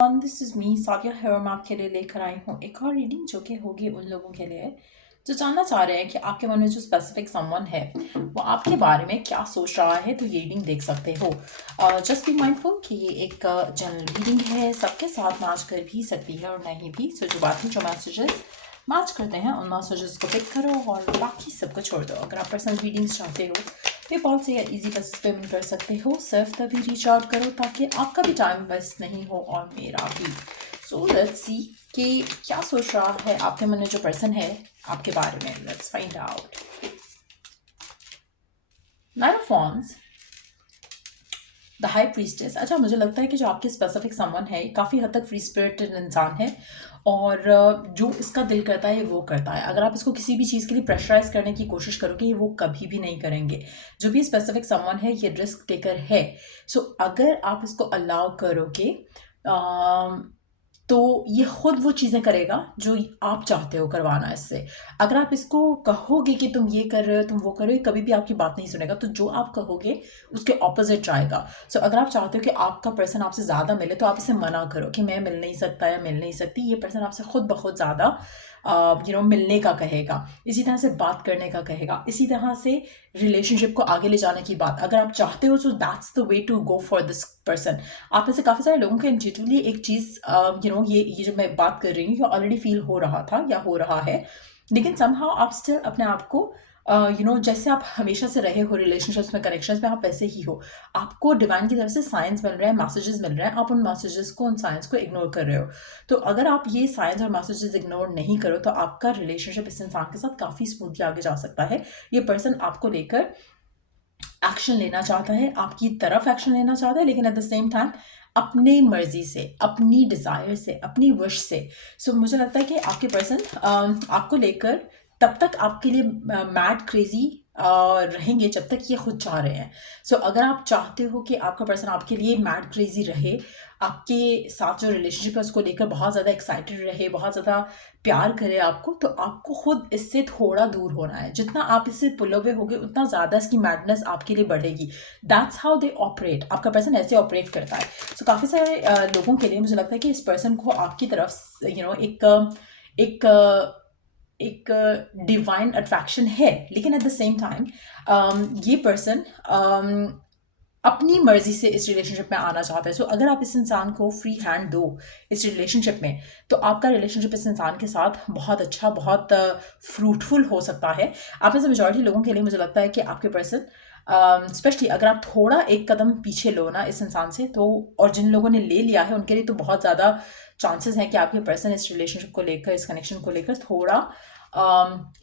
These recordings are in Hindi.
This is me Sadia here मैं आपके लिए लेकर आई हूँ एक और रीडिंग जो कि होगी उन लोगों के लिए जो जानना चाह रहे हैं कि आपके मन में जो स्पेसिफिक समवन है वो आपके बारे में क्या सोच रहा है। तो ये रीडिंग देख सकते हो। जस्ट बी माइंडफुल कि ये एक जनरल रीडिंग है, सबके साथ मैच कर भी सकती है और नहीं भी। सो जो बातें जो मैसेजेस मैच करते हैं उन मैसेजेस को पिक करो और बाकी सबको छोड़ दो। अगर आप पर्सनल रीडिंग्स चाहते हो पेपॉल से या इजी बस पेमेंट कर सकते हो। सिर्फ तभी रीच आउट करो ताकि आपका भी टाइम वेस्ट नहीं हो और मेरा भी। सो लेट्स सी कि क्या सोच रहा है आपके मन में जो पर्सन है आपके बारे में। Let's find out. Nine of wands, the high priestess. अच्छा, मुझे लगता है कि जो आपके स्पेसिफिक समवन है काफ़ी हद तक फ्री स्पिरिटेड इंसान है और जो इसका दिल करता है वो करता है। अगर आप इसको किसी भी चीज़ के लिए प्रेशराइज करने की कोशिश करोगे वो कभी भी नहीं करेंगे। जो भी स्पेसिफिक समवन है ये रिस्क टेकर है। सो अगर आप इसको अलाउ करोगे तो ये खुद वो चीज़ें करेगा जो आप चाहते हो करवाना इससे। अगर आप इसको कहोगे कि तुम ये कर रहे हो तुम वो कर रहे हो, कभी भी आपकी बात नहीं सुनेगा। तो जो आप कहोगे उसके ऑपोजिट जाएगा। सो अगर आप चाहते हो कि आपका पर्सन आपसे ज़्यादा मिले तो आप इसे मना करो कि मैं मिल नहीं सकता या मिल नहीं सकती। ये पर्सन आपसे खुद बहुत ज़्यादा मिलने का कहेगा, इसी तरह से बात करने का कहेगा, इसी तरह से रिलेशनशिप को आगे ले जाने की बात अगर आप चाहते हो। So that's the way to go for this person. आप में से काफ़ी सारे लोगों के इंट्यूटिवली एक चीज़ ये जो मैं बात कर रही हूँ ये ऑलरेडी फील हो रहा था या हो रहा है, लेकिन समहाउ आप स्टिल अपने आप को जैसे आप हमेशा से रहे हो रिलेशनशिप्स में कनेक्शंस में आप वैसे ही हो। आपको डिवाइन की तरफ से साइंस मिल रहा है, मैसेजेस मिल रहे हैं, आप उन मैसेजेस को उन साइंस को इग्नोर कर रहे हो। तो अगर आप ये साइंस और मैसेजेस इग्नोर नहीं करो तो आपका रिलेशनशिप इस इंसान के साथ काफ़ी स्मूथली आगे जा सकता है। ये पर्सन आपको लेकर एक्शन लेना चाहता है, आपकी तरफ एक्शन लेना चाहता है, लेकिन एट द सेम टाइम अपनी मर्जी से, अपनी डिज़ायर से, अपनी विश से। सो मुझे लगता है कि आपके पर्सन आपको लेकर तब तक आपके लिए मैड क्रेजी रहेंगे जब तक ये खुद चाह रहे हैं। सो अगर आप चाहते हो कि आपका पर्सन आपके लिए मैड क्रेजी रहे, आपके साथ जो रिलेशनशिप है उसको लेकर बहुत ज़्यादा एक्साइटेड रहे, बहुत ज़्यादा प्यार करे आपको, तो आपको खुद इससे थोड़ा दूर होना है। जितना आप इससे पुल अवे होगे उतना ज़्यादा इसकी मैडनेस आपके लिए बढ़ेगी। That's how they operate. आपका पर्सन ऐसे ऑपरेट करता है। सो काफ़ी सारे लोगों के लिए मुझे लगता है कि इस पर्सन को आपकी तरफ एक एक डिवाइन अट्रैक्शन है, लेकिन एट द सेम टाइम ये पर्सन अपनी मर्जी से इस रिलेशनशिप में आना चाहता है। सो अगर आप इस इंसान को फ्री हैंड दो इस रिलेशनशिप में तो आपका रिलेशनशिप इस इंसान के साथ बहुत अच्छा, बहुत फ्रूटफुल हो सकता है। आप में से मेजॉरिटी लोगों के लिए मुझे लगता है कि आपके पर्सन स्पेशली अगर आप थोड़ा एक कदम पीछे लो ना इस इंसान से तो, और जिन लोगों ने ले लिया है उनके लिए तो बहुत ज़्यादा चांसेस हैं कि आपके पर्सन इस रिलेशनशिप को लेकर, इस कनेक्शन को लेकर थोड़ा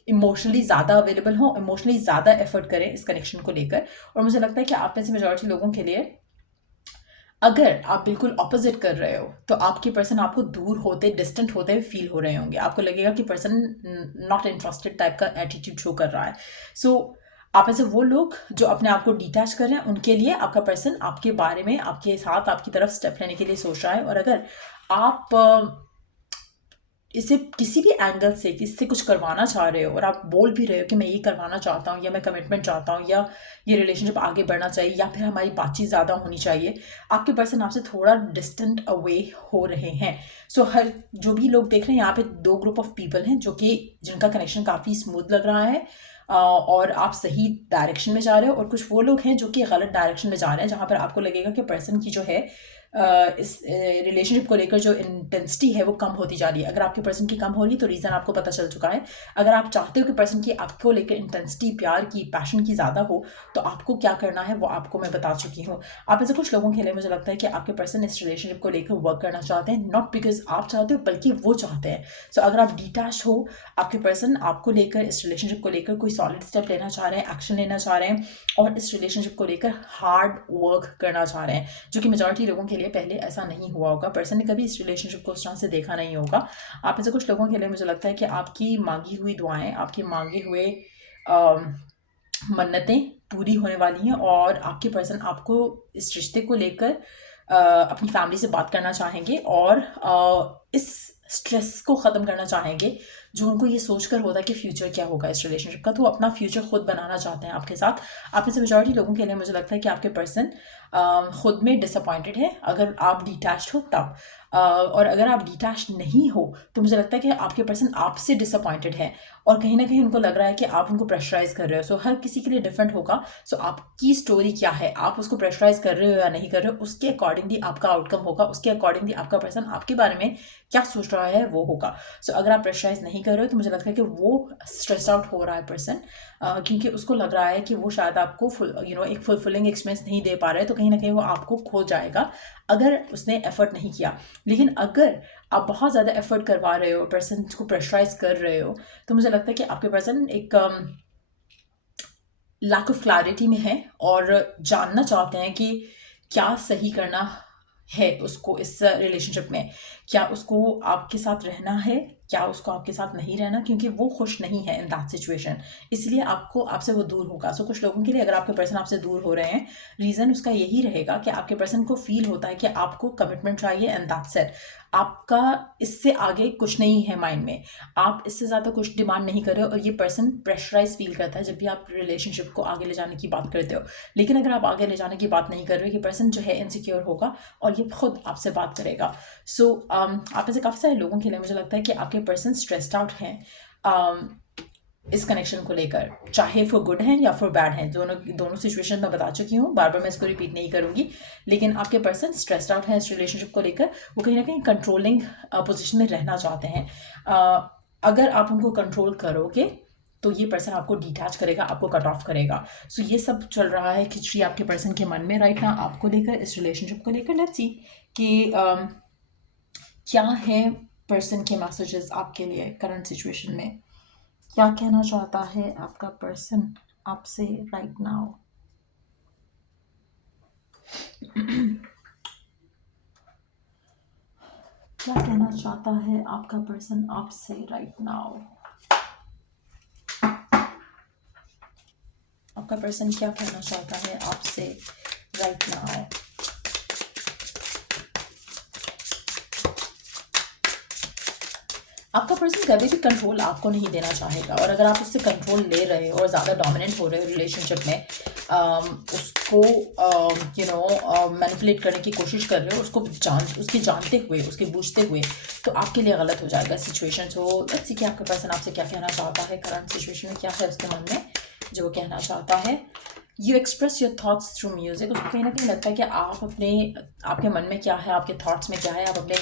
इमोशनली ज़्यादा अवेलेबल हो, इमोशनली ज़्यादा एफर्ट करें इस कनेक्शन को लेकर। और मुझे लगता है कि आप में से मेजॉरिटी लोगों के लिए अगर आप बिल्कुल ऑपोजिट कर रहे हो तो आपके पर्सन आपको दूर होते, डिस्टेंट होते हुए फील हो रहे होंगे। आपको लगेगा कि पर्सन नॉट इंटरेस्टेड टाइप का एटीट्यूड शो कर रहा है। सो आप में से वो लोग जो अपने आप को डिटैच कर रहे हैं उनके लिए आपका पर्सन आपके बारे में, आपके साथ, आपकी तरफ स्टेप लेने के लिए सोच रहा है। और अगर आप इसे किसी भी एंगल से किससे कुछ करवाना चाह रहे हो और आप बोल भी रहे हो कि मैं ये करवाना चाहता हूँ या मैं कमिटमेंट चाहता हूँ या ये रिलेशनशिप आगे बढ़ना चाहिए या फिर हमारी बातचीत ज़्यादा होनी चाहिए, आपके पर्सन आपसे थोड़ा डिस्टेंट अवे हो रहे हैं। सो हर जो भी लोग देख रहे हैं यहाँ पे दो ग्रुप ऑफ पीपल हैं जो कि जिनका कनेक्शन काफ़ी स्मूथ लग रहा है और आप सही डायरेक्शन में जा रहे हो, और कुछ वो लोग हैं जो कि गलत डायरेक्शन में जा रहे हैं जहाँ पर आपको लगेगा कि पर्सन की जो है इस रिलेशनशिप को लेकर जो इंटेंसिटी है वो कम होती जा रही है। अगर आपके पर्सन की कम हो रही तो रीज़न आपको पता चल चुका है। अगर आप चाहते हो कि पर्सन की आपको लेकर इंटेंसिटी, प्यार की, पैशन की ज़्यादा हो तो आपको क्या करना है वो आपको मैं बता चुकी हूँ। आप में से कुछ लोगों के लिए मुझे लगता है कि आपके पर्सन इस रिलेशनशिप को लेकर वर्क करना चाहते हैं, नॉट बिकॉज आप चाहते हो बल्कि वो चाहते हैं। सो अगर आप डिटैच हो, आपके पर्सन आपको लेकर, इस रिलेशनशिप को लेकर कोई सॉलिड स्टेप लेना चाह रहे हैं, एक्शन लेना चाह रहे हैं और इस रिलेशनशिप को लेकर हार्ड वर्क करना चाह रहे हैं, जो कि मेजॉरिटी लोगों के लिए पहले ऐसा नहीं हुआ होगा। पर्सन ने कभी इस रिलेशनशिप को उस तरह से देखा नहीं होगा। आप में से कुछ लोगों के लिए मुझे लगता है कि आपकी मांगी हुई दुआएं, आपके मांगे हुए मन्नतें पूरी होने वाली हैं और आपके पर्सन आपको इस रिश्ते को लेकर अपनी फैमिली से बात करना चाहेंगे और इस स्ट्रेस को ख़त्म करना चाहेंगे जो उनको ये सोचकर होता है कि फ्यूचर क्या होगा इस रिलेशनशिप का, तो वो अपना फ्यूचर खुद बनाना चाहते हैं आपके साथ। आप में से मेजॉरिटी लोगों के लिए मुझे लगता है कि आपके पर्सन खुद में डिसअपॉइंटेड है अगर आप डिटैच्ड हो तब। और अगर आप डिटैच्ड नहीं हो तो मुझे लगता है कि आपके पर्सन आपसे डिसअपॉइंटेड है, और कहीं ना कहीं उनको लग रहा है कि आप उनको प्रेशराइज कर रहे हो। सो हर किसी के लिए डिफरेंट होगा। सो आपकी स्टोरी क्या है, आप उसको प्रेशराइज कर रहे हो या नहीं कर रहे हो, उसके अकॉर्डिंगली आपका आउटकम होगा, उसके अकॉर्डिंगली आपका पर्सन आपके बारे में क्या सोच रहा है वो होगा। सो अगर आप प्रेशराइज नहीं कर रहे हो तो मुझे लगता है कि वो स्ट्रेस आउट हो रहा है पर्सन, क्योंकि उसको लग रहा है कि वो शायद आपको एक फुलफिलिंग एक्सपीरियंस नहीं दे पा रहे हैं, तो कहीं ना कहीं वो आपको खो जाएगा अगर उसने एफर्ट नहीं किया। लेकिन अगर आप बहुत ज़्यादा एफर्ट करवा रहे हो, पर्सन को प्रेशराइज कर रहे हो, तो मुझे लगता है कि आपके पर्सन एक लैक ऑफ क्लैरिटी में है और जानना चाहते हैं कि क्या सही करना है उसको इस रिलेशनशिप में। क्या उसको आपके साथ रहना है, क्या उसको आपके साथ नहीं रहना, क्योंकि वो खुश नहीं है इन दैट सिचुएशन, इसलिए आपको आपसे वो दूर होगा। सो कुछ लोगों के लिए अगर आपके पर्सन आपसे दूर हो रहे हैं, रीज़न उसका यही रहेगा कि आपके पर्सन को फील होता है कि आपको कमिटमेंट चाहिए एंड दैट्स इट। आपका इससे आगे कुछ नहीं है माइंड में, आप इससे ज़्यादा कुछ डिमांड नहीं कर रहे हो, और ये पर्सन प्रेशराइज फील करता है जब भी आप रिलेशनशिप को आगे ले जाने की बात करते हो। लेकिन अगर आप आगे ले जाने की बात नहीं कर रहे हो, ये पर्सन जो है इनसिक्योर होगा और ये खुद आपसे बात करेगा। सो आप में से काफ़ी सारे लोगों के लिए मुझे लगता है कि आपके पर्सन स्ट्रेस्ड आउट हैं इस कनेक्शन को लेकर, चाहे फॉर गुड हैं या फॉर बैड हैं। दोनों दोनों सिचुएशन मैं बता चुकी हूँ, बार बार मैं इसको रिपीट नहीं करूँगी। लेकिन आपके पर्सन स्ट्रेस्ड आउट हैं इस रिलेशनशिप को लेकर, वो कहीं ना कहीं कंट्रोलिंग पोजिशन में रहना चाहते हैं। अगर आप उनको कंट्रोल करोगे तो ये पर्सन आपको डिटैच करेगा, आपको कट ऑफ करेगा। सो ये सब चल रहा है खिचड़ी आपके पर्सन के मन में राइट ना, आपको लेकर, इस रिलेशनशिप को लेकर। लेट्स सी कि क्या है पर्सन के मैसेजेस आपके लिए करंट सिचुएशन में, क्या कहना चाहता है आपका पर्सन आपसे राइट नाउ। क्या कहना चाहता है आपका पर्सन आपसे राइट नाउ। आपका पर्सन क्या कहना चाहता है आपसे राइट नाउ। आपका पर्सन कभी भी कंट्रोल आपको नहीं देना चाहेगा, और अगर आप उससे कंट्रोल ले रहे हो और ज़्यादा डोमिनेंट हो रहे हो रिलेशनशिप में, उसको मैनिपुलेट करने की कोशिश कर रहे हो, उसके जानते हुए, उसके बूझते हुए, तो आपके लिए गलत हो जाएगा सिचुएशन। सो लेट्स सी कि आपका पर्सन आपसे क्या कहना चाहता है करंट सिचुएशन में, क्या है उसके मन में जो वो कहना चाहता है। You express your thoughts through music. उसको कहीं ना कहीं लगता है कि आप आपके मन में क्या है, आपके थाट्स में क्या है, आप अपने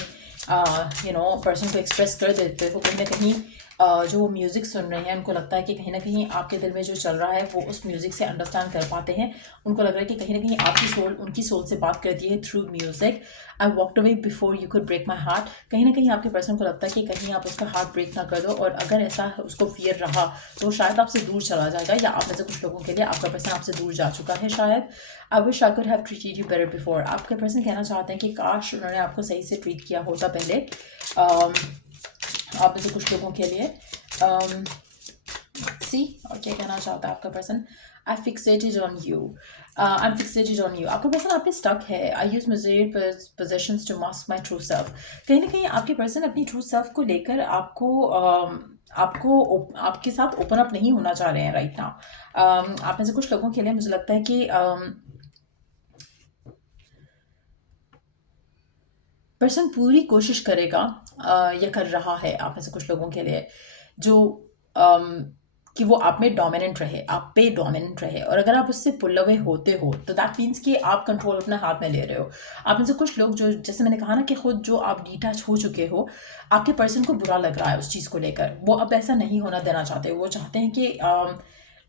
पर्सन को एक्सप्रेस कर देते हो कहीं ना कहीं। जो वो म्यूज़िक सुन रहे हैं, उनको लगता है कि कहीं ना कहीं आपके दिल में जो चल रहा है वो उस म्यूज़िक से अंडरस्टैंड कर पाते हैं। उनको लग रहा है कि कहीं ना कहीं आपकी सोल उनकी सोल से बात करती है through music. I walked away before you could break my heart. कहीं ना कहीं आपके पर्सन को लगता है कि कहीं आप उसका हार्ट ब्रेक ना कर दो, और अगर ऐसा उसको फियर रहा तो शायद आपसे दूर चला जाएगा, या आप में से कुछ लोगों के लिए आपका पर्सन आपसे दूर जा चुका है शायद। I wish I could have treated you better before. आपके पर्सन कहना चाहते हैं कि काश उन्होंने आपको सही से ट्रीट किया होता पहले। आप में से कुछ लोगों के लिए सी और क्या कहना चाहता है आपका person. I fixated on you. I am fixated on you. आपका पर्सन आप पे स्टक है। I use material possessions to mask my true self. कहीं ना कहीं आपके पर्सन अपनी ट्रू सेल्फ को लेकर आपके साथ ओपन अप नहीं होना चाह रहे हैं राइट नाउ। आप में से कुछ लोगों के लिए मुझे लगता है कि पर्सन पूरी कोशिश करेगा या कर रहा है आप में से कुछ लोगों के लिए जो कि वो आप में डोमिनेंट रहे, आप पे डोमिनेंट रहे। और अगर आप उससे पुल अवे होते हो तो दैट मीन्स कि आप कंट्रोल अपने हाथ में ले रहे हो। आप में से कुछ लोग जो, जैसे मैंने कहा ना कि खुद जो आप डिटैच हो चुके हो, आपके पर्सन को बुरा लग रहा है उस चीज़ को लेकर। वो अब ऐसा नहीं होना देना चाहते। वो चाहते हैं कि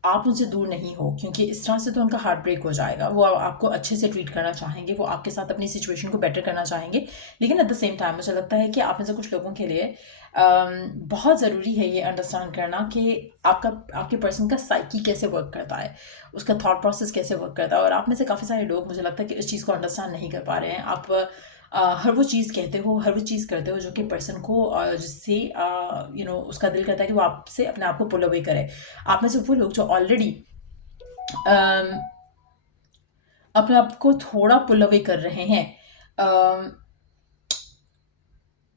आप उनसे दूर नहीं हो, क्योंकि इस तरह से तो उनका हार्ट ब्रेक हो जाएगा। वो आपको अच्छे से ट्रीट करना चाहेंगे, वो आपके साथ अपनी सिचुएशन को बेटर करना चाहेंगे। लेकिन एट द सेम टाइम मुझे लगता है कि आप में से कुछ लोगों के लिए बहुत ज़रूरी है ये अंडरस्टैंड करना कि आपके पर्सन का साइकी कैसे वर्क करता है, उसका थॉट प्रोसेस कैसे वर्क करता है। और आप में से काफ़ी सारे लोग मुझे लगता है कि इस चीज़ को अंडरस्टैंड नहीं कर पा रहे हैं। आप हर वो चीज़ कहते हो, हर वो चीज़ करते हो जो कि पर्सन को जिससे उसका दिल करता है कि वो आपसे अपने आप को पुल अवे करे। आप में से वो लोग जो ऑलरेडी अपने आप को थोड़ा पुल अवे कर रहे हैं,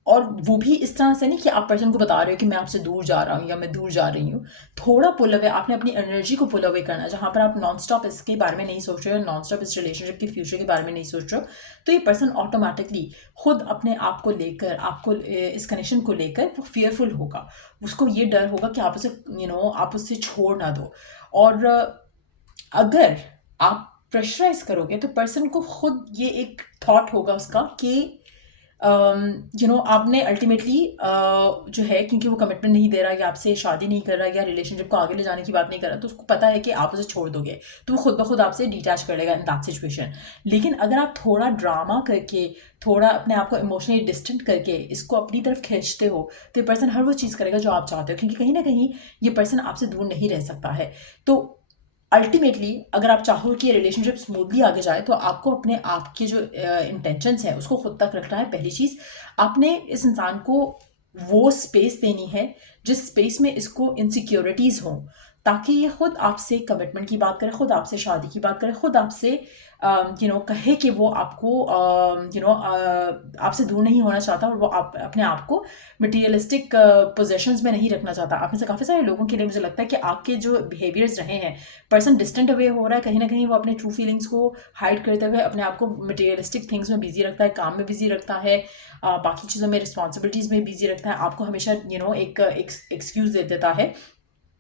और और वो भी इस तरह से नहीं कि आप पर्सन को बता रहे हो कि मैं आपसे दूर जा रहा हूँ या मैं दूर जा रही हूँ। थोड़ा पुल अवे, आपने अपनी एनर्जी को पुल अवे करना है, जहाँ पर आप नॉन स्टॉप इसके बारे में नहीं सोच रहे हो, नॉन स्टॉप इस रिलेशनशिप के फ्यूचर के बारे में नहीं सोच रहे हो, तो ये पर्सन ऑटोमेटिकली खुद अपने आप को लेकर, आपको इस कनेक्शन को लेकर वो फियरफुल होगा। उसको ये डर होगा कि आप उसे आप उससे छोड़ ना दो। और अगर आप प्रेशराइज करोगे तो पर्सन को खुद ये एक थॉट होगा उसका कि आपने अल्टीमेटली जो है, क्योंकि वो कमिटमेंट नहीं दे रहा या आपसे शादी नहीं कर रहा या रिलेशनशिप को आगे ले जाने की बात नहीं कर रहा, तो उसको पता है कि आप उसे छोड़ दोगे, तो वो खुद ब खुद आपसे डिटैच कर लेगा इन दैट सिचुएशन। लेकिन अगर आप थोड़ा ड्रामा करके, थोड़ा अपने आप को इमोशनली डिस्टेंट करके इसको अपनी तरफ खींचते हो, तो ये पर्सन हर वो चीज़ करेगा जो आप चाहते हो, क्योंकि कहीं ना कहीं ये पर्सन आपसे दूर नहीं रह सकता है। तो अल्टीमेटली अगर आप चाहो कि ये रिलेशनशिप स्मूथली आगे जाए, तो आपको अपने आप के जो इंटेंशंस हैं उसको खुद तक रखना है। पहली चीज़, आपने इस इंसान को वो स्पेस देनी है जिस स्पेस में इसको इनसिक्योरिटीज़ हों, ताकि ये खुद आपसे कमिटमेंट की बात करे, खुद आपसे शादी की बात करे, खुद आपसे कहे कि वो आपको आपसे दूर नहीं होना चाहता, और वो अपने आप को मटेरियलिस्टिक पोजेशंस में नहीं रखना चाहता। आप में से काफ़ी सारे लोगों के लिए मुझे लगता है कि आपके जो बिहेवियर्स रहे हैं, पर्सन डिस्टेंट अवे हो रहा है, कहीं ना कहीं वो अपने ट्रू फीलिंग्स को हाइड करते हुए अपने आप को मटेरियलिस्टिक थिंग्स में बिजी रखता है, काम में बिजी रखता है, बाकी चीज़ों में, रिस्पॉन्सिबिलिटीज़ में बिजी रखता है, आपको हमेशा एक एक्सक्यूज़ दे देता है।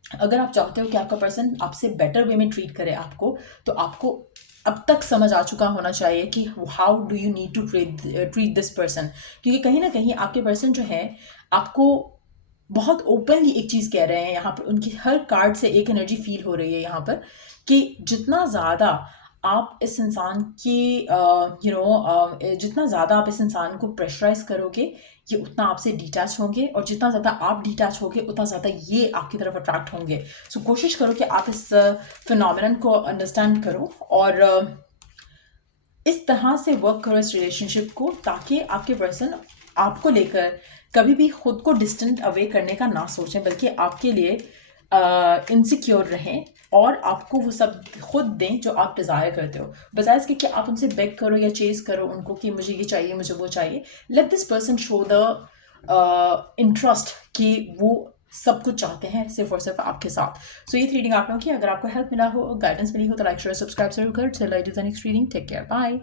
अगर आप चाहते हो कि आपका पर्सन आपसे बेटर वे में ट्रीट करे आपको, तो आपको अब तक समझ आ चुका होना चाहिए कि how do you need to treat this person. क्योंकि कहीं ना कहीं आपके पर्सन जो है आपको बहुत ओपनली एक चीज़ कह रहे हैं यहाँ पर, उनकी हर कार्ड से एक एनर्जी फील हो रही है यहाँ पर, कि जितना ज़्यादा आप इस इंसान की जितना ज़्यादा आप इस इंसान को प्रेशराइज करोगे, ये उतना आपसे डिटैच होंगे, और जितना ज़्यादा आप डिटैच होगे उतना ज़्यादा ये आपकी तरफ अट्रैक्ट होंगे। सो कोशिश करो कि आप इस फिनोमिनन को अंडरस्टैंड करो, और इस तरह से वर्क करो इस रिलेशनशिप को, ताकि आपके पर्सन आपको लेकर कभी भी खुद को डिस्टेंट अवे करने का ना सोचें, बल्कि आपके लिए इनसिक्योर रहें और आपको वो सब खुद दें जो आप डिज़ायर करते हो, बजाय इसके कि आप उनसे बेग करो या चेज़ करो उनको कि मुझे ये चाहिए, मुझे वो चाहिए। Let this person show the interest कि वो सब कुछ चाहते हैं सिर्फ और सिर्फ आपके साथ। सो ये रीडिंग आप लोगों की, अगर आपको हेल्प मिला हो, गाइडेंस मिली हो, तो लाइक शेयर सब्सक्राइब जरूर कर। Till I do the next reading, take care, bye.